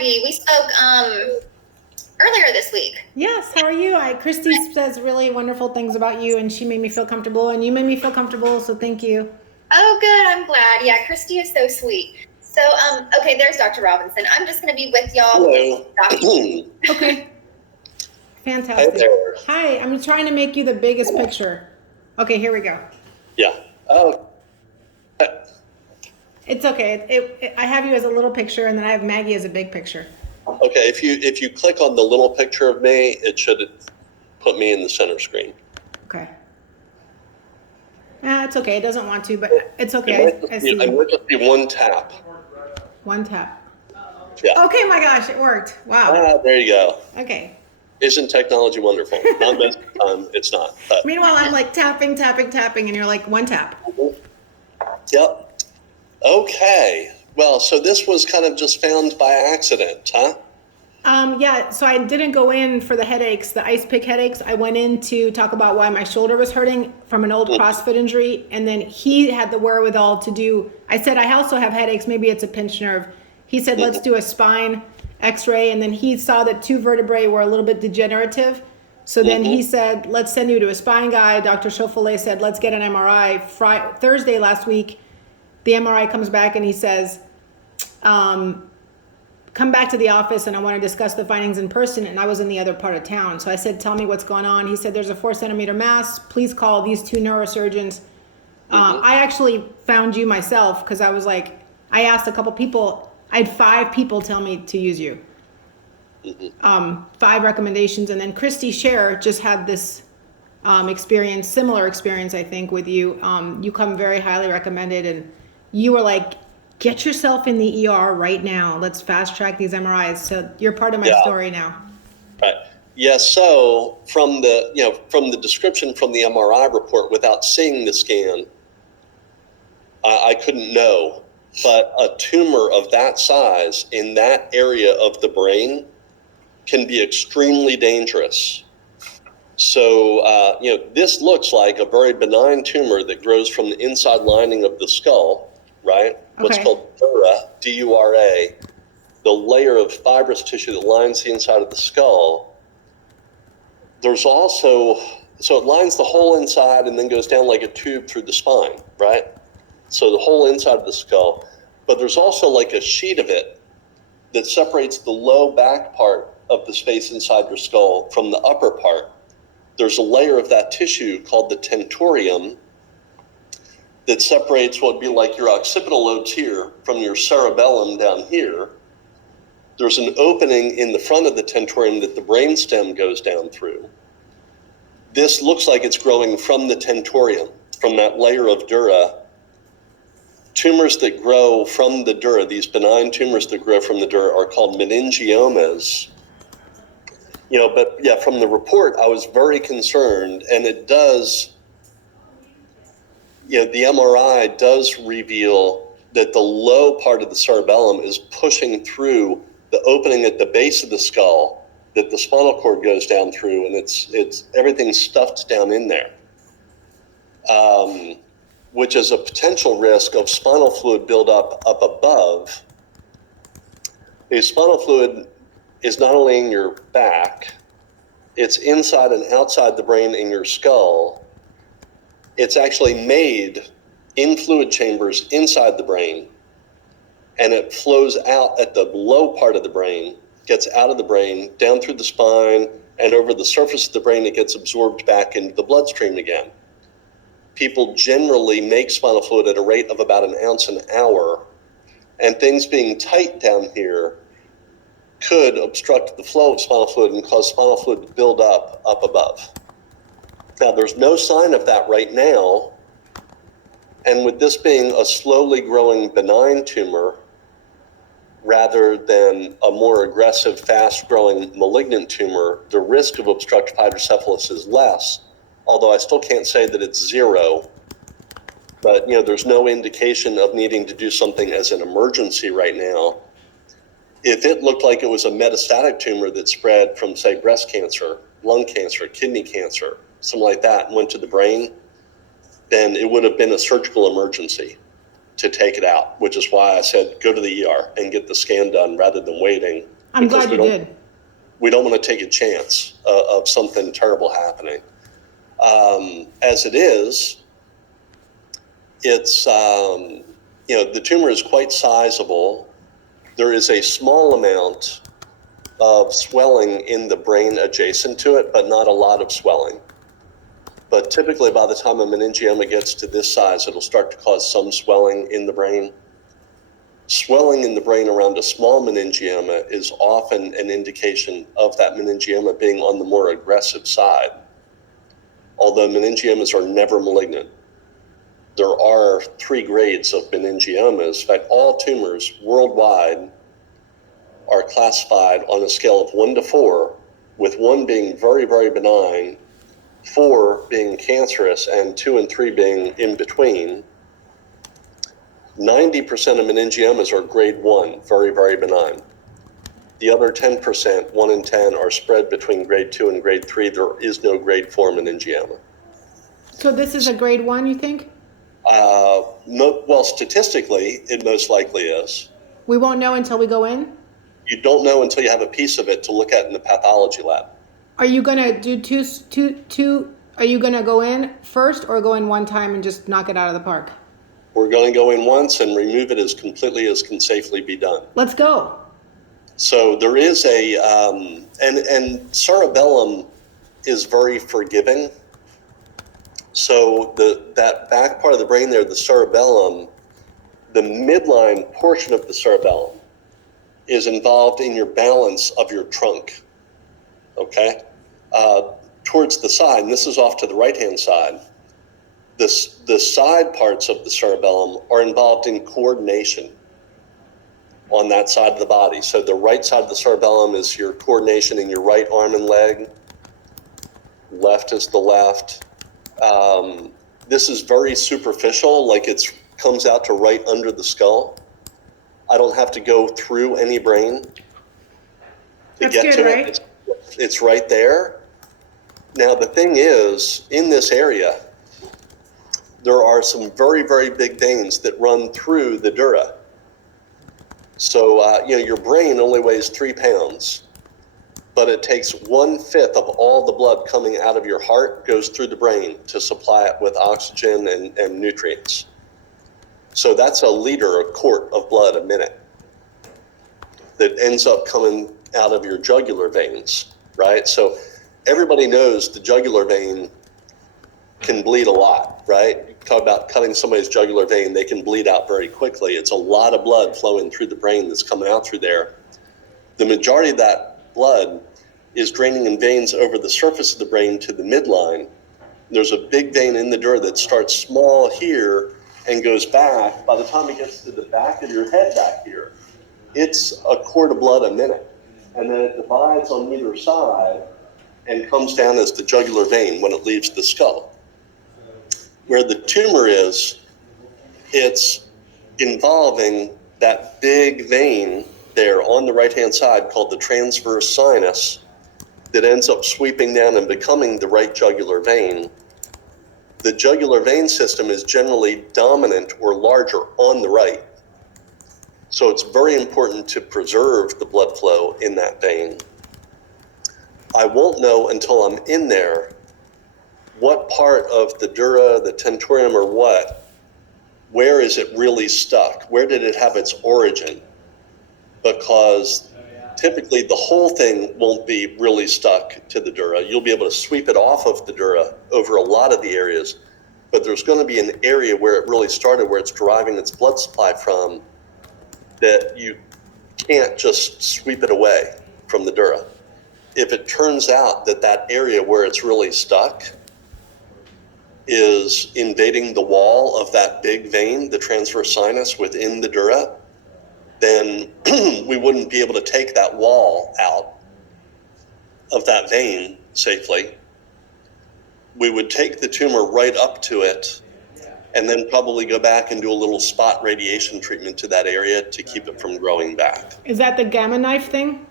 Maggie. We spoke earlier this week. Yes, how are you? Christy says really wonderful things about you, and she made me feel comfortable, and you made me feel comfortable, so thank you. Oh, good. I'm glad. Yeah, Christy is so sweet. So, okay, there's Dr. Robinson. I'm just going to be with y'all. Hello. Okay. Hi Fantastic. there. Hi, I'm trying to make you the biggest picture. Okay, here we go. Yeah. Oh, It's okay. I have you as a little picture, and then I have Maggie as a big picture. okay. If you click on the little picture of me, it should put me in the center screen. Okay. It's okay. It doesn't want to, but it's It okay. might I just see be, it you. might just be one tap. One tap. Yeah. Okay, my gosh, it worked. Wow. There you go. Okay. Isn't technology wonderful? Not most of the time, it's not. But, Meanwhile, I'm like tapping, tapping, tapping, and you're like one tap. yep. Okay. Well, so this was kind of just found by accident, huh? Yeah, so I didn't go in for the headaches, the ice pick headaches. I went in to talk about why my shoulder was hurting from an old CrossFit injury. And then he had the wherewithal to do, I said, I also have headaches. Maybe it's a pinched nerve. He said, let's do a spine x-ray. And then he saw that two vertebrae were a little bit degenerative. So then he said, let's send you to a spine guy. Dr. Schofilet said, let's get an MRI. Thursday last week, the MRI comes back and he says, come back to the office and I want to discuss the findings in person. And I was in the other part of town. So I said, tell me what's going on. He said, there's a 4-centimeter mass. Please call these two neurosurgeons. I actually found you myself because I was like, I asked a couple people. I had 5 people tell me to use you. 5 recommendations. And then Christy Scher just had this experience, similar experience, I think, with you. You come very highly recommended. And you were like, get yourself in the ER right now. Let's fast track these MRIs. So you're part of my story now. Right. Yeah. So from the description from the MRI report, without seeing the scan, I couldn't know. But a tumor of that size in that area of the brain can be extremely dangerous. So this looks like a very benign tumor that grows from the inside lining of the skull, right? What's called dura, D-U-R-A, the layer of fibrous tissue that lines the inside of the skull. There's also, so it lines the whole inside and then goes down like a tube through the spine, right? So the whole inside of the skull. But there's also like a sheet of it that separates the low back part of the space inside your skull from the upper part. There's a layer of that tissue called the tentorium that separates what would be like your occipital lobes here from your cerebellum down here. There's an opening in the front of the tentorium that the brainstem goes down through. This looks like it's growing from the tentorium, from that layer of dura. Tumors that grow from the dura, these benign tumors that grow from the dura, are called meningiomas. But yeah, from the report, I was very concerned, and it does. The MRI does reveal that the low part of the cerebellum is pushing through the opening at the base of the skull that the spinal cord goes down through, and it's everything's stuffed down in there, which is a potential risk of spinal fluid buildup up above. The spinal fluid is not only in your back, it's inside and outside the brain in your skull. It's actually made in fluid chambers inside the brain, and it flows out at the low part of the brain, gets out of the brain, down through the spine, and over the surface of the brain, it gets absorbed back into the bloodstream again. People generally make spinal fluid at a rate of about 1 ounce an hour, and things being tight down here could obstruct the flow of spinal fluid and cause spinal fluid to build up above. Now, there's no sign of that right now, and with this being a slowly growing benign tumor rather than a more aggressive, fast-growing malignant tumor, the risk of obstructive hydrocephalus is less, although I still can't say that it's 0. But, there's no indication of needing to do something as an emergency right now. If it looked like it was a metastatic tumor that spread from, say, breast cancer, lung cancer, kidney cancer, something like that, and went to the brain, then it would have been a surgical emergency to take it out, which is why I said go to the ER and get the scan done rather than waiting. I'm glad you did. We don't want to take a chance of something terrible happening. As it is, it's, the tumor is quite sizable. There is a small amount of swelling in the brain adjacent to it, but not a lot of swelling. But typically by the time a meningioma gets to this size, it'll start to cause some swelling in the brain. Swelling in the brain around a small meningioma is often an indication of that meningioma being on the more aggressive side. Although meningiomas are never malignant. There are 3 grades of meningiomas. In fact, all tumors worldwide are classified on a scale of 1 to 4, with 1 being very, very benign, 4 being cancerous, and 2 and 3 being in between. 90% of meningiomas are grade 1, very, very benign. The other 10%, 1 in 10, are spread between grade 2 and grade 3. There is no grade 4 meningioma. So this is a grade 1, you think? Well, statistically, it most likely is. We won't know until we go in? You don't know until you have a piece of it to look at in the pathology lab. Are you gonna do two? Are you gonna go in first or go in one time and just knock it out of the park? We're going to go in once and remove it as completely as can safely be done. Let's go. So there is and cerebellum is very forgiving. So that back part of the brain there, the cerebellum, the midline portion of the cerebellum is involved in your balance of your trunk, okay? Towards the side, and this is off to the right-hand side, the side parts of the cerebellum are involved in coordination on that side of the body. So the right side of the cerebellum is your coordination in your right arm and leg. Left is the left. This is very superficial, like it comes out to right under the skull. I don't have to go through any brain to get to it. It's right there. Now, the thing is, in this area, there are some very, very big veins that run through the dura. So, your brain only weighs 3 pounds, but it takes 1/5 of all the blood coming out of your heart goes through the brain to supply it with oxygen and nutrients. So that's a quart of blood a minute that ends up coming out of your jugular veins, right? So everybody knows the jugular vein can bleed a lot, right? You talk about cutting somebody's jugular vein, they can bleed out very quickly. It's a lot of blood flowing through the brain that's coming out through there. The majority of that blood is draining in veins over the surface of the brain to the midline. There's a big vein in the dura that starts small here and goes back. By the time it gets to the back of your head back here, it's a quart of blood a minute. And then it divides on either side and comes down as the jugular vein when it leaves the skull. Where the tumor is, it's involving that big vein there on the right-hand side called the transverse sinus that ends up sweeping down and becoming the right jugular vein. The jugular vein system is generally dominant or larger on the right. So it's very important to preserve the blood flow in that vein. I won't know until I'm in there what part of the dura, the tentorium, or where is it really stuck? Where did it have its origin? Because typically the whole thing won't be really stuck to the dura. You'll be able to sweep it off of the dura over a lot of the areas, but there's going to be an area where it really started, where it's deriving its blood supply from, that you can't just sweep it away from the dura. If it turns out that that area where it's really stuck is invading the wall of that big vein, the transverse sinus within the dura, then we wouldn't be able to take that wall out of that vein safely. We would take the tumor right up to it and then probably go back and do a little spot radiation treatment to that area to keep it from growing back. Is that the gamma knife thing?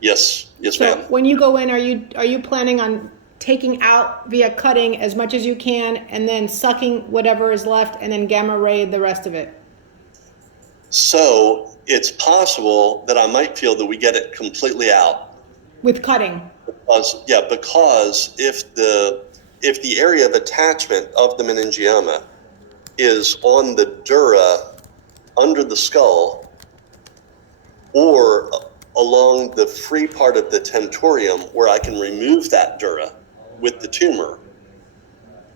Yes, So ma'am. when you go in, are you planning on taking out via cutting as much as you can and then sucking whatever is left and then gamma ray the rest of it? So it's possible that I might feel that we get it completely out. With cutting. Because if the area of attachment of the meningioma is on the dura under the skull or along the free part of the tentorium where I can remove that dura with the tumor,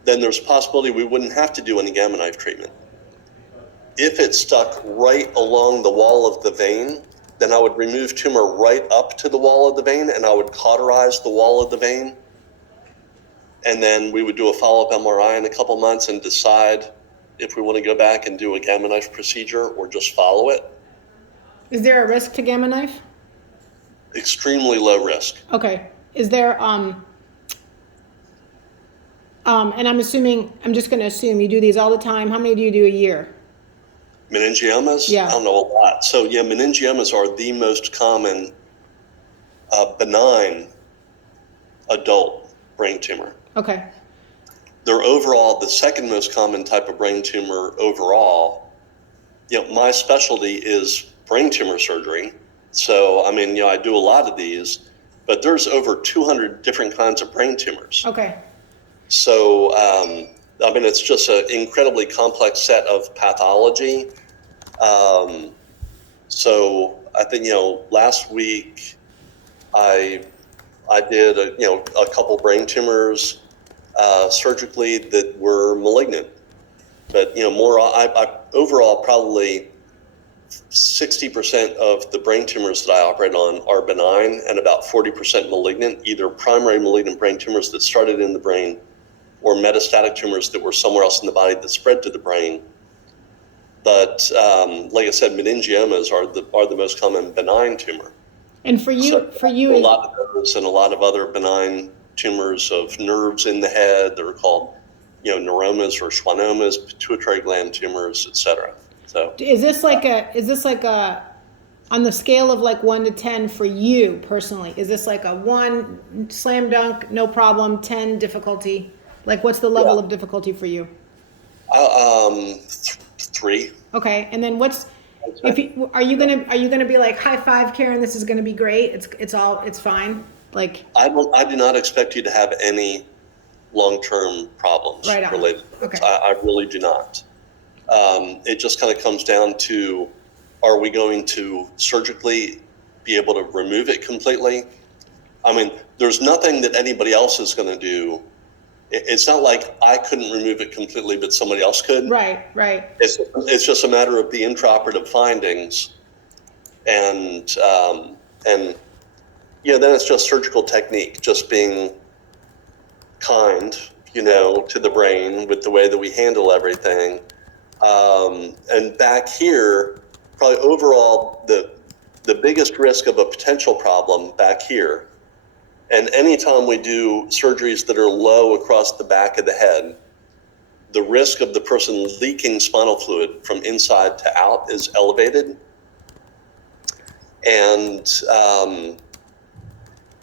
then there's a possibility we wouldn't have to do any Gamma knife treatment. If it's stuck right along the wall of the vein, then I would remove tumor right up to the wall of the vein, and I would cauterize the wall of the vein. And then we would do a follow-up MRI in a couple months and decide if we want to go back and do a Gamma knife procedure or just follow it. Is there a risk to Gamma knife? Extremely low risk. Okay. Is there, and I'm just going to assume you do these all the time. How many do you do a year? Meningiomas? Yeah. I don't know a lot. So yeah, meningiomas are the most common benign adult brain tumor. Okay. They're overall the second most common type of brain tumor overall. My specialty is brain tumor surgery. So, I do a lot of these, but there's over 200 different kinds of brain tumors. Okay. So, it's just an incredibly complex set of pathology. So I think, last week I did a couple brain tumors surgically that were malignant, but overall probably 60% of the brain tumors that I operate on are benign and about 40% malignant, either primary malignant brain tumors that started in the brain or metastatic tumors that were somewhere else in the body that spread to the brain. But like I said, meningiomas are the most common benign tumor. And for you, a lot of those and a lot of other benign tumors of nerves in the head that are called, neuromas or schwannomas, pituitary gland tumors, etc. So is this like a on the scale of like 1 to 10 for you personally? Is this like a 1 slam dunk, no problem, 10 difficulty? Like what's the level of difficulty for you? 3. Okay, and then are you gonna be like high five, Karen? This is gonna be great. It's fine. Like I do not expect you to have any long-term problems related to this. Okay. I really do not. It just kind of comes down to, are we going to surgically be able to remove it completely? There's nothing that anybody else is going to do. It's not like I couldn't remove it completely, but somebody else could. Right. It's just a matter of the intraoperative findings, and then it's just surgical technique, just being kind, to the brain with the way that we handle everything. And back here, probably overall, the biggest risk of a potential problem back here. And anytime we do surgeries that are low across the back of the head, the risk of the person leaking spinal fluid from inside to out is elevated. And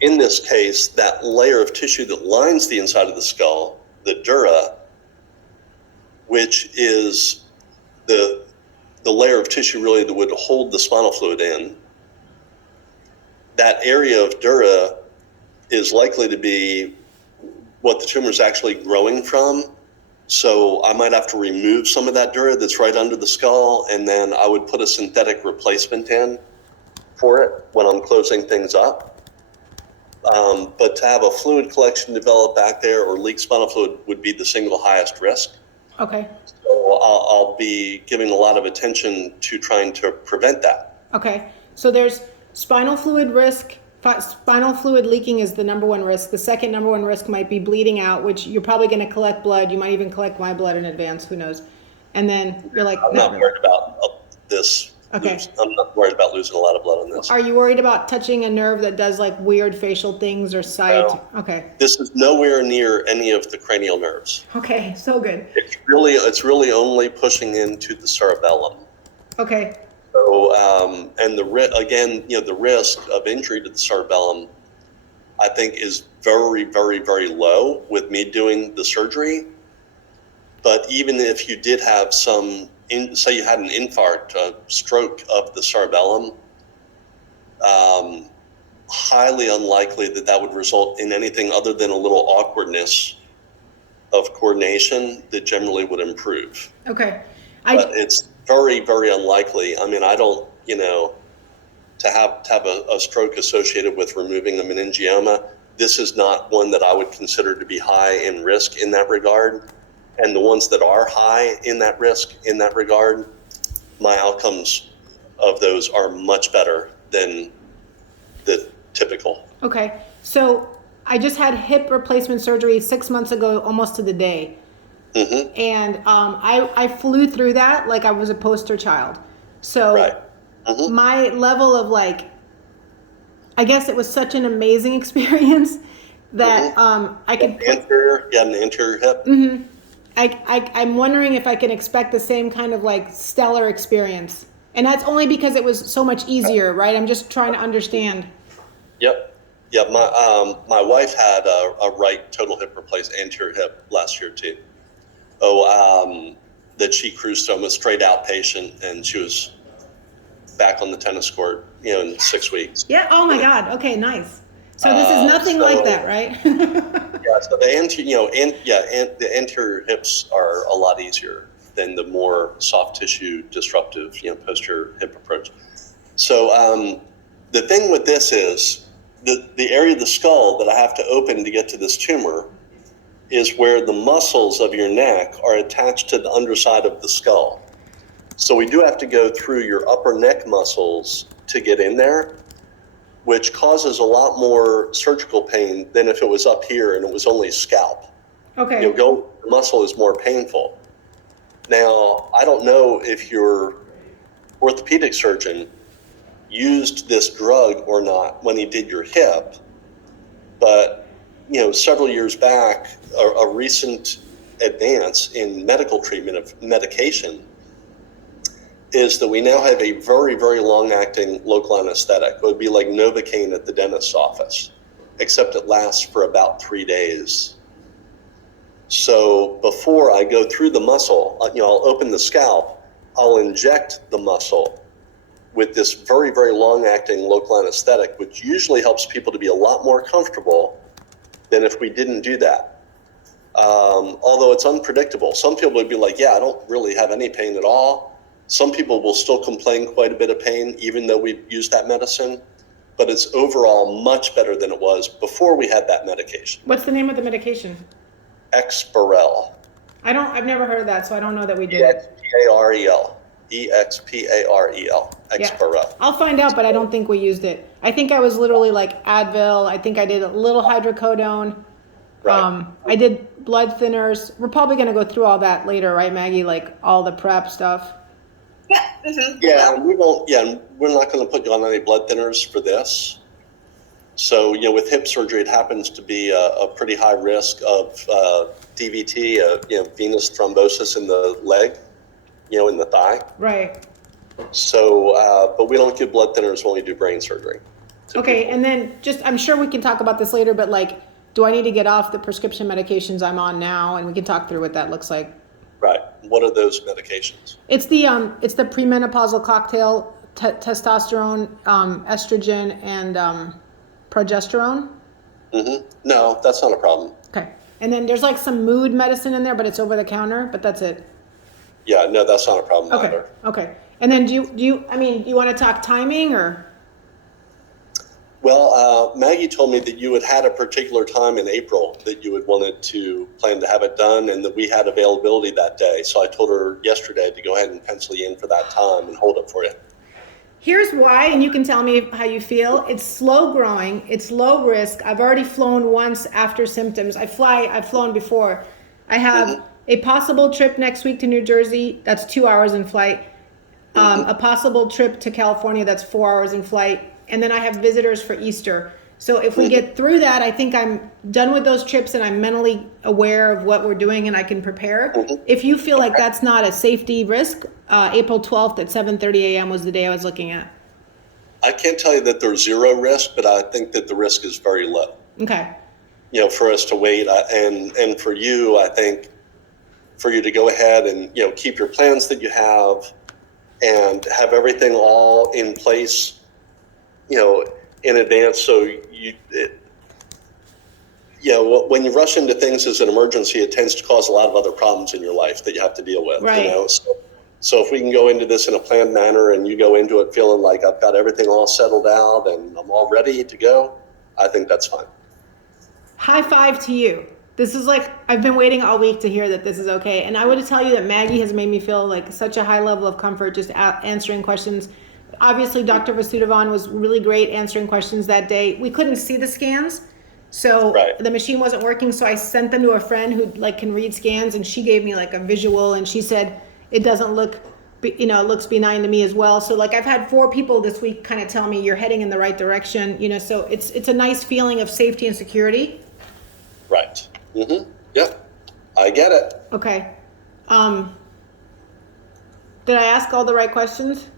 in this case, that layer of tissue that lines the inside of the skull, the dura, which is the layer of tissue really that would hold the spinal fluid in, that area of dura is likely to be what the tumor is actually growing from. So I might have to remove some of that dura that's right under the skull, and then I would put a synthetic replacement in for it when I'm closing things up. But to have a fluid collection develop back there or leak spinal fluid would be the single highest risk. Okay. So I'll be giving a lot of attention to trying to prevent that. Okay. So there's spinal fluid risk. Spinal fluid leaking is the number one risk. The second number one risk might be bleeding out, which you're probably going to collect blood. You might even collect my blood in advance. Who knows? And then you're like, I'm not worried about this. Okay. I'm not worried about losing a lot of blood on this. Are you worried about touching a nerve that does like weird facial things or sight? No. Okay. This is nowhere near any of the cranial nerves. Okay. So good. It's really only pushing into the cerebellum. Okay. So, and the risk of injury to the cerebellum, I think, is very, very, very low with me doing the surgery. But even if you did have say you had an infarct, a stroke of the cerebellum, highly unlikely that would result in anything other than a little awkwardness of coordination that generally would improve. Okay. But it's very, very unlikely. I mean, I don't, to have a stroke associated with removing a meningioma, this is not one that I would consider to be high in risk in that regard. And the ones that are high in that risk in that regard, my outcomes of those are much better than the typical. Okay. So I just had hip replacement surgery 6 months ago, almost to the day. Mm-hmm. And I flew through that like I was a poster child. So Right. Mm-hmm. my level of I guess it was such an amazing experience that I could. An anterior hip. Mm-hmm. I'm wondering if I can expect the same kind of stellar experience. And that's only because it was so much easier, right? I'm just trying to understand. Yep. Yeah. My wife had a right total hip replaced anterior hip last year too. That she cruised from a straight outpatient, and she was back on the tennis court, in 6 weeks. Yeah. Oh my God. Okay. Nice. So this is nothing like that, right? Yeah. So the anterior hips are a lot easier than the more soft tissue disruptive, posterior hip approach. So the thing with this is the area of the skull that I have to open to get to this tumor is where the muscles of your neck are attached to the underside of the skull. So we do have to go through your upper neck muscles to get in there, which causes a lot more surgical pain than if it was up here and it was only scalp. Okay. The muscle is more painful. Now, I don't know if your orthopedic surgeon used this drug or not when he did your hip, but several years back, a recent advance in medical treatment of medication is that we now have a very, very long-acting local anesthetic. It would be like Novocaine at the dentist's office, except it lasts for about 3 days. So before I go through the muscle, I'll open the scalp, I'll inject the muscle with this very, very long-acting local anesthetic, which usually helps people to be a lot more comfortable than if we didn't do that. Although it's unpredictable. Some people would be like, yeah, I don't really have any pain at all. Some people will still complain quite a bit of pain, even though we've used that medicine. But it's overall much better than it was before we had that medication. What's the name of the medication? Exparel. I've never heard of that, so I don't know that we did it. Exparel. Exparel. Exparel. Yeah. I'll find out, but I don't think we used it. I think I was literally like Advil. I think I did a little hydrocodone. Right. I did blood thinners. We're probably going to go through all that later, right, Maggie? Like all the prep stuff. Yeah. Mm-hmm. Yeah, we won't. Yeah, we're not going to put you on any blood thinners for this. So, with hip surgery, it happens to be a pretty high risk of DVT, venous thrombosis in the leg, in the thigh. Right. So, but we don't give blood thinners when we do brain surgery. Okay, and then I'm sure we can talk about this later, but do I need to get off the prescription medications I'm on now? And we can talk through what that looks like. Right. What are those medications? It's the premenopausal cocktail: testosterone, estrogen, and progesterone. Mm-hmm. No, that's not a problem. Okay, and then there's some mood medicine in there, but it's over the counter. But that's it. Yeah, no, that's not a problem Okay. either. Okay. And then do you want to talk timing or? Well, Maggie told me that you had a particular time in April that you had wanted to plan to have it done, and that we had availability that day. So I told her yesterday to go ahead and pencil you in for that time and hold it for you. Here's why, and you can tell me how you feel. It's slow growing. It's low risk. I've already flown once after symptoms. I've flown before. I have a possible trip next week to New Jersey. That's 2 hours in flight. A possible trip to California. That's 4 hours in flight. And then I have visitors for Easter. So if we get through that, I think I'm done with those trips and I'm mentally aware of what we're doing and I can prepare. If you feel like that's not a safety risk, April 12th at 7:30 a.m. was the day I was looking at. I can't tell you that there's zero risk, but I think that the risk is very low. Okay. For us to wait. And for you, I think for you to go ahead and, keep your plans that you have and have everything all in place, in advance. So when you rush into things as an emergency, it tends to cause a lot of other problems in your life that you have to deal with. Right. So if we can go into this in a planned manner and you go into it feeling like I've got everything all settled out and I'm all ready to go, I think that's fine. High five to you. This is like, I've been waiting all week to hear that this is okay. And I would tell you that Maggie has made me feel like such a high level of comfort just answering questions. Obviously, Dr. Vasudevan was really great answering questions that day. We couldn't see the scans, so the machine wasn't working. So I sent them to a friend who can read scans, and she gave me like a visual, and she said it doesn't look, it looks benign to me as well. So I've had 4 people this week kind of tell me you're heading in the right direction. So it's a nice feeling of safety and security. Right. Yeah, I get it. Okay. Did I ask all the right questions?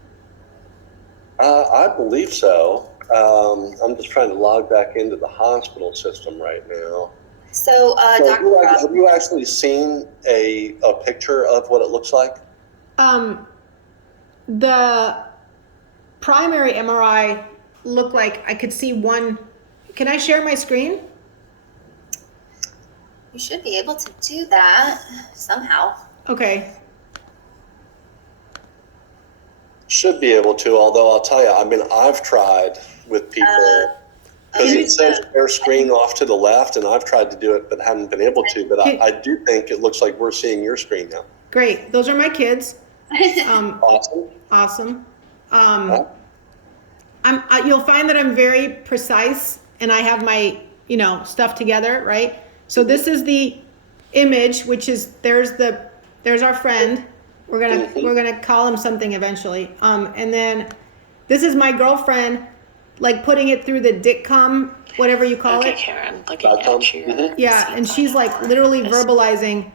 I believe so. I'm just trying to log back into the hospital system right now. So, Dr. Have you actually seen a picture of what it looks like? The primary MRI looked like I could see one. Can I share my screen? You should be able to do that somehow. Okay. Should be able to, although I'll tell you, I've tried with people because it says share screen off to the left, and I've tried to do it but haven't been able to. But I do think it looks like we're seeing your screen now. Great. Those are my kids. Awesome. You'll find that I'm very precise and I have my, stuff together, right? So this is the image, which is, there's our friend. We're gonna call him something eventually. And then this is my girlfriend, putting it through the DICCOM, whatever you call it. Karen, looking at you. Yeah, and she's literally verbalizing.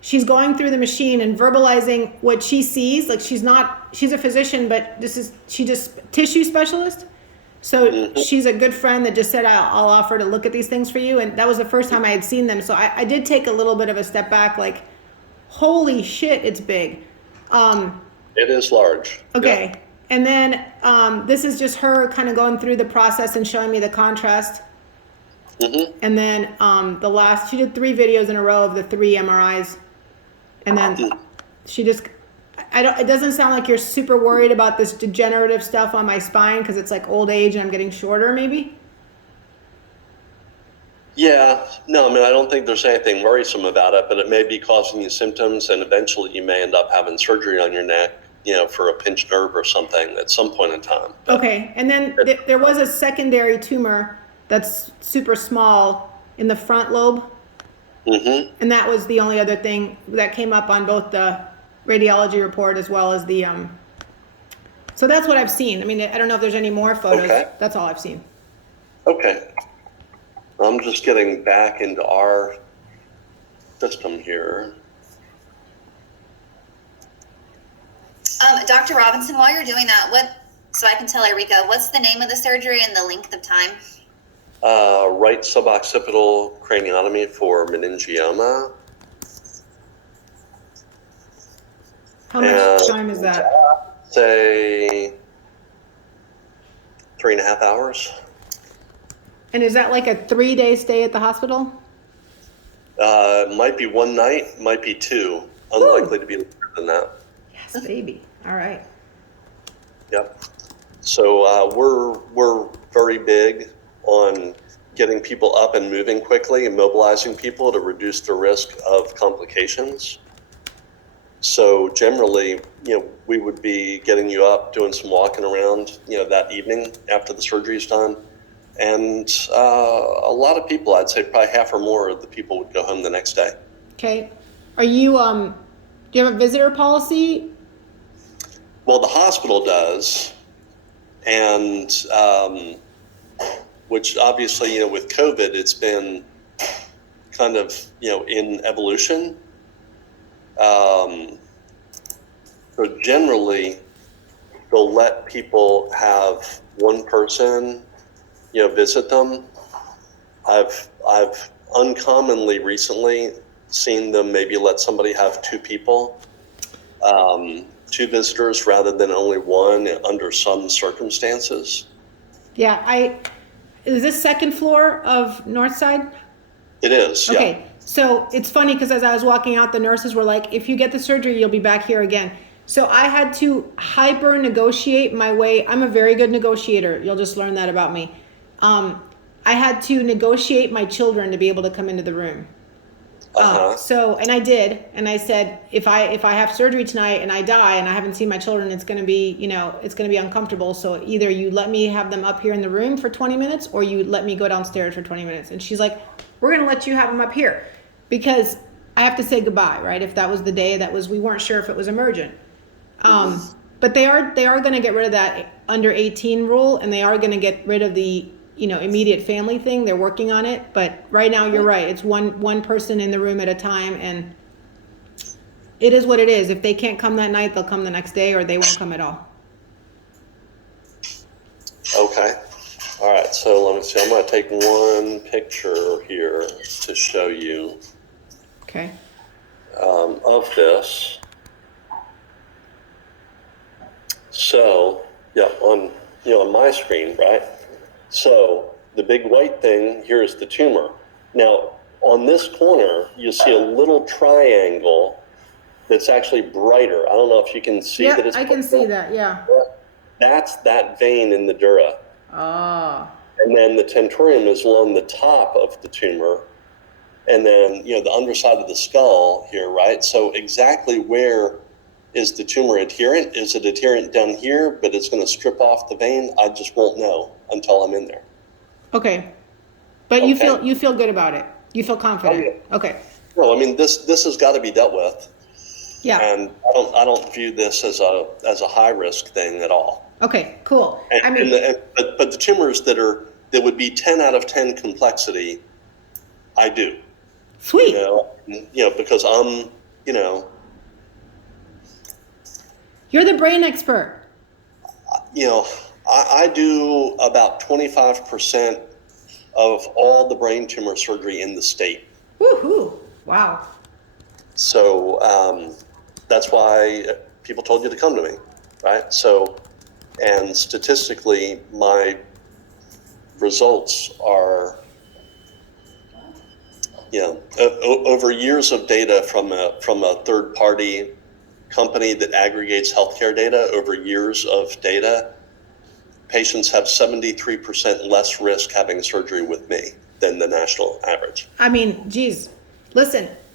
She's going through the machine and verbalizing what she sees. She's a physician, but she just tissue specialist. So she's a good friend that just said, I'll offer to look at these things for you. And that was the first time I had seen them. So I did take a little bit of a step back, holy shit, it's big. It is large. Okay. Yeah. And then this is just her kind of going through the process and showing me the contrast. And then she did 3 videos in a row of the 3 MRIs. And then she just, it doesn't sound like you're super worried about this degenerative stuff on my spine because it's old age and I'm getting shorter maybe? Yeah, no, I don't think there's anything worrisome about it, but it may be causing you symptoms, and eventually you may end up having surgery on your neck, for a pinched nerve or something at some point in time. But okay, and then there was a secondary tumor that's super small in the front lobe. And that was the only other thing that came up on both the radiology report as well as the, so that's what I've seen. I don't know if there's any more photos. Okay. That's all I've seen. Okay. I'm just getting back into our system here. Dr. Robinson, while you're doing that, so I can tell Erica, what's the name of the surgery and the length of time? Right suboccipital craniotomy for meningioma. How much time is that? Say 3.5 hours. And is that a 3-day stay at the hospital? Might be 1 night, might be 2. Unlikely to be longer than that. Yes, baby. All right. Yep. So we're very big on getting people up and moving quickly and mobilizing people to reduce the risk of complications. So generally, we would be getting you up, doing some walking around, that evening after the surgery's done. And a lot of people, I'd say probably half or more of the people would go home the next day. Okay. Are you, do you have a visitor policy? Well, the hospital does. And, which obviously, with COVID, it's been kind of, in evolution. So generally, they'll let people have one person, visit them. I've uncommonly recently seen them maybe let somebody have two people, two visitors rather than only one under some circumstances. Yeah, is this second floor of Northside? It is, yeah. Okay, so it's funny because as I was walking out, the nurses were like, if you get the surgery, you'll be back here again. So I had to hyper negotiate my way. I'm a very good negotiator. You'll just learn that about me. I had to negotiate my children to be able to come into the room. So, and I did, and I said, if I have surgery tonight and I die and I haven't seen my children, it's going to be, it's going to be uncomfortable. So either you let me have them up here in the room for 20 minutes or you let me go downstairs for 20 minutes. And she's like, we're going to let you have them up here because I have to say goodbye, right? If that was the day we weren't sure if it was emergent. But they are going to get rid of that under 18 rule, and they are going to get rid of the immediate family thing. They're working on it, but right now you're right. It's one person in the room at a time, and it is what it is. If they can't come that night, they'll come the next day, or they won't come at all. Okay. All right. So let me see. I'm going to take one picture here to show you Okay. of this. So, yeah, on my screen, right? So the big white thing here is the tumor. Now, on this corner, you see a little triangle that's actually brighter. I don't know if you can see that it's I can see that, yeah. That's that vein in the dura. Oh. And then the tentorium is along the top of the tumor. And then, the underside of the skull here, right? So exactly where is the tumor adherent? Is it adherent down here, but it's going to strip off the vein? I just won't know until I'm in there. Okay. But you feel good about it. You feel confident. Oh, yeah. Okay. No, I mean this has got to be dealt with. Yeah. And I don't view this as a high risk thing at all. Okay, cool. But the tumors that would be 10 out of 10 complexity, I do. Sweet. Because I'm, You're the brain expert. I do about 25% of all the brain tumor surgery in the state. Woohoo! Wow. So that's why people told you to come to me, right? So, and statistically, my results are, over years of data from a third party company that aggregates healthcare data, over years of data, patients have 73% less risk having surgery with me than the national average. I mean, geez, listen,